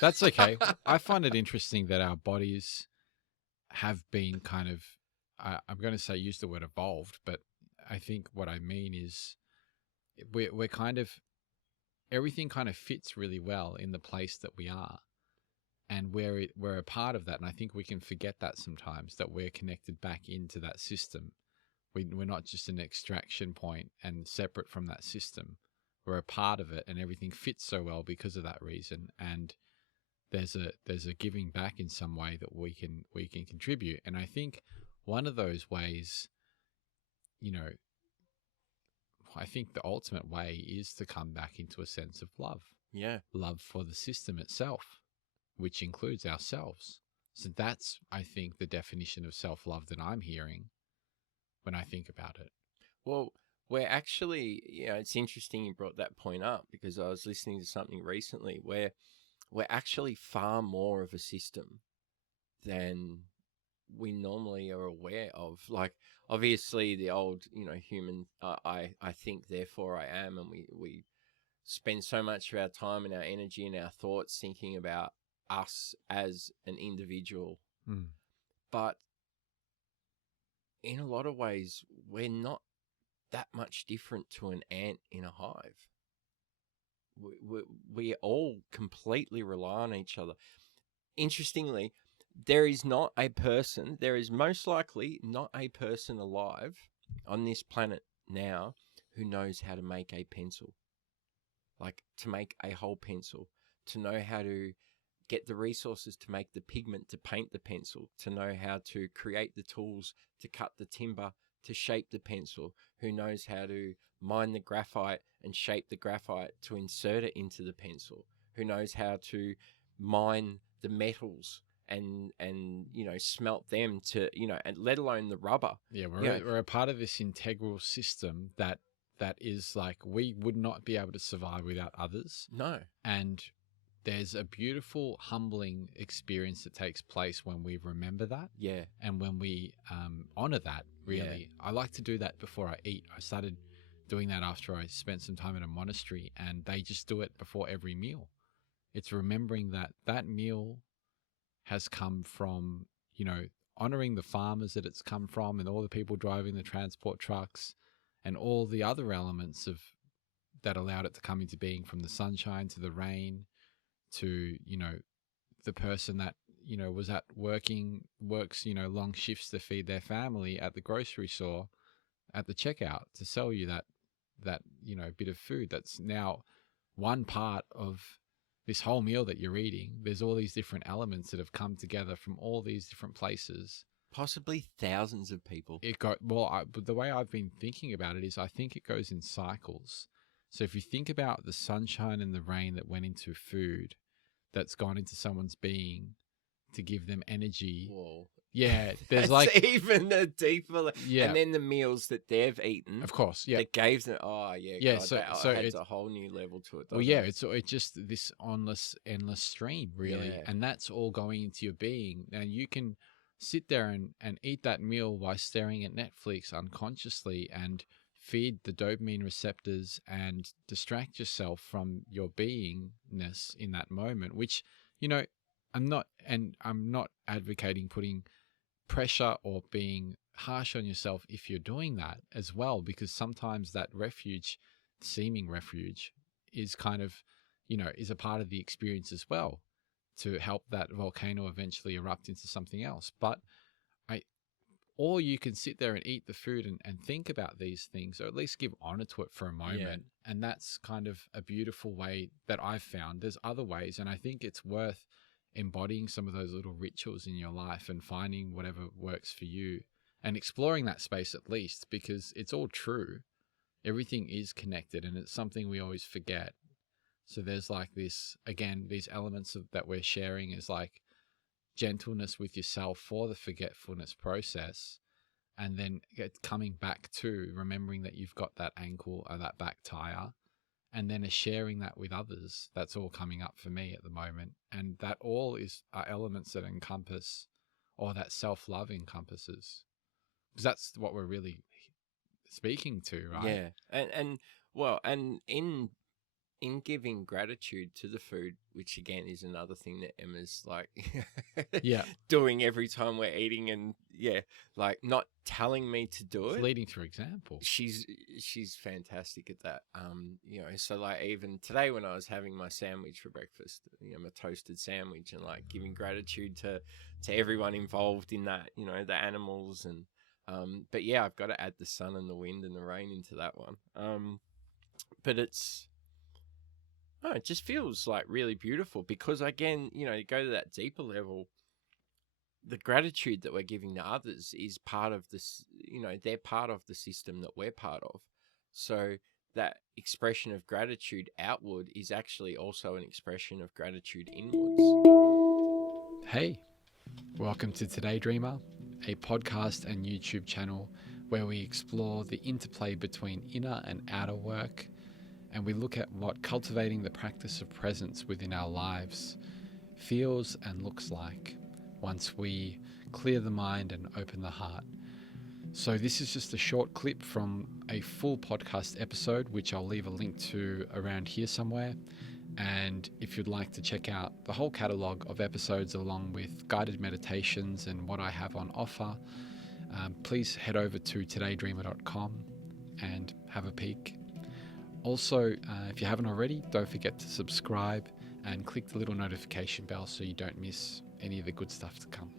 That's okay. I find it interesting that our bodies have been kind of, I'm going to say use the word evolved, but I think what I mean is we're kind of, everything kind of fits really well in the place that we are. And we're a part of that. And I think we can forget that sometimes, that we're connected back into that system. We're not just an extraction point and separate from that system. We're a part of it, and everything fits so well because of that reason. And there's a giving back in some way that we can contribute. And I think one of those ways, you know, I think the ultimate way is to come back into a sense of love. Yeah. Love for the system itself, which includes ourselves. So that's, I think, the definition of self-love that I'm hearing when I think about it. Well, we're actually, it's interesting you brought that point up, because I was listening to something recently where we're actually far more of a system than we normally are aware of. Like, obviously the old, human, I think, therefore I am. And we spend so much of our time and our energy and our thoughts thinking about us as an individual. Mm. But in a lot of ways, we're not that much different to an ant in a hive. We all completely rely on each other. Interestingly, there is most likely not a person alive on this planet now who knows how to make a pencil. Like, to make a whole pencil, to know how to get the resources to make the pigment to paint the pencil, to know how to create the tools to cut the timber to shape the pencil, who knows how to mine the graphite and shape the graphite to insert it into the pencil, who knows how to mine the metals and smelt them to, and let alone the rubber. Yeah, we're a part of this integral system that is like, we would not be able to survive without others. No. And there's a beautiful, humbling experience that takes place when we remember that. Yeah. And when we honor that, really. Yeah. I like to do that before I eat. I started doing that after I spent some time in a monastery, and they just do it before every meal. It's remembering that that meal has come from, honoring the farmers that it's come from, and all the people driving the transport trucks and all the other elements of that allowed it to come into being, from the sunshine to the rain to, the person that, was works, long shifts to feed their family at the grocery store at the checkout to sell you that bit of food that's now one part of this whole meal that you're eating. There's all these different elements that have come together from all these different places. Possibly thousands of people. But the way I've been thinking about it is, I think it goes in cycles. So if you think about the sunshine and the rain that went into food, that's gone into someone's being to give them energy. Whoa. Yeah, there's even a deeper. Yeah, and then the meals that they've eaten, of course, yeah, that gave them. Oh yeah, yeah. God, so it's a whole new level to it. Well, yeah, it's just this endless stream, really, Yeah. And that's all going into your being. And you can sit there and eat that meal while staring at Netflix unconsciously, and feed the dopamine receptors and distract yourself from your beingness in that moment. Which, I'm not advocating putting pressure or being harsh on yourself if you're doing that as well, because sometimes that seeming refuge is kind of, is a part of the experience as well, to help that volcano eventually erupt into something else. But or you can sit there and eat the food and think about these things, or at least give honor to it for a moment. Yeah. And that's kind of a beautiful way that I've found. There's other ways, and I think it's worth embodying some of those little rituals in your life and finding whatever works for you and exploring that space, at least, because it's all true. Everything is connected, and it's something we always forget. So there's like this, again, these elements that we're sharing is like gentleness with yourself for the forgetfulness process, and then coming back to remembering that you've got that ankle or that back tire, and then sharing that with others. That's all coming up for me at the moment. And that all are elements that encompass, or that self-love encompasses, because that's what we're really speaking to, right? Yeah. And in in giving gratitude to the food, which again is another thing that Emma's like Yeah. doing every time we're eating, and like not telling me to do It's it. leading through example. She's fantastic at that. So like even today when I was having my sandwich for breakfast, my toasted sandwich, and like giving gratitude to everyone involved in that, the animals, and but yeah, I've got to add the sun and the wind and the rain into that one. But it just feels like really beautiful because again, you go to that deeper level. The gratitude that we're giving to others is part of this, they're part of the system that we're part of. So that expression of gratitude outward is actually also an expression of gratitude inwards. Hey, welcome to Today Dreamer, a podcast and YouTube channel where we explore the interplay between inner and outer work, and we look at what cultivating the practice of presence within our lives feels and looks like once we clear the mind and open the heart. So this is just a short clip from a full podcast episode, which I'll leave a link to around here somewhere. And if you'd like to check out the whole catalogue of episodes along with guided meditations and what I have on offer, please head over to todaydreamer.com and have a peek. Also, if you haven't already, don't forget to subscribe and click the little notification bell so you don't miss any of the good stuff to come.